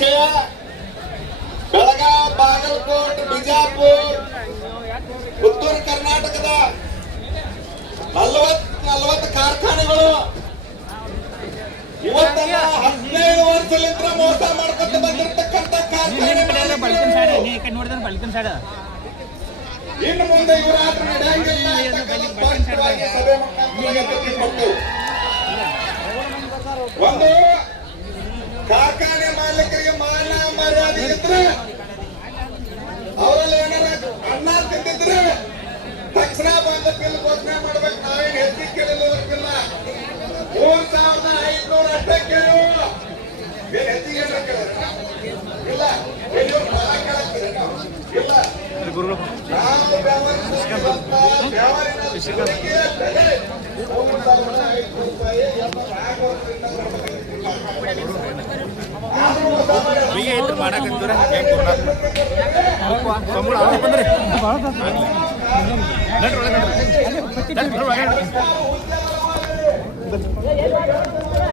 ಆಶಯ ಬೆಳಗಾವಿ, ಬಾಗಲಕೋಟೆ, ಬಿಜಾಪುರ, ಉತ್ತರ ಕರ್ನಾಟಕದ 40 ಕಾರ್ಖಾನೆಗಳು ಇವತ್ತಲ್ಲ 15 ವರ್ಷಲಿಂದ ಮೋಸ ಮಾಡ್ಕೊಂತ ಬಂದಿರತಕ್ಕಂತ ಕಾರ್ಖಾನೆ ಇನ್ನು ಮುಂದೆ ಇವರಾದ್ರೂ ನಡೆಯಂಗಿಲ್ಲ ಸ್ಪಷ್ಟವಾಗಿ ಸಭೆ ಮುಖಾಂತರ ಒಂದು ಕಾರ್ಖಾನೆ ಮಾಲೀಕರಿಗೆ ಮಾನ ಮರ್ಯಾದೆ ಇದ್ರೆ ಅವರಲ್ಲಿ ಏನಾರ ಅನ್ನ ತಿಂದಿದ್ರೆ ತಕ್ಷಣ ಬಂದ ಬಿಲ್ ಘೋಷಣೆ ಮಾಡ್ಬೇಕು. ನಾವೇನು ಹೆಚ್ಚಿಗೆ ಕೇಳಿಲ್ಲ, 3,500 ಅಷ್ಟೇ ಕೇಳು. ಏನ್ ಹೆಚ್ಚಿಗೆ ಇಲ್ಲ, ಇಲ್ಲ ನಾವು ಮಾಡಕಂದ್ರೆ ಸಂಬಳ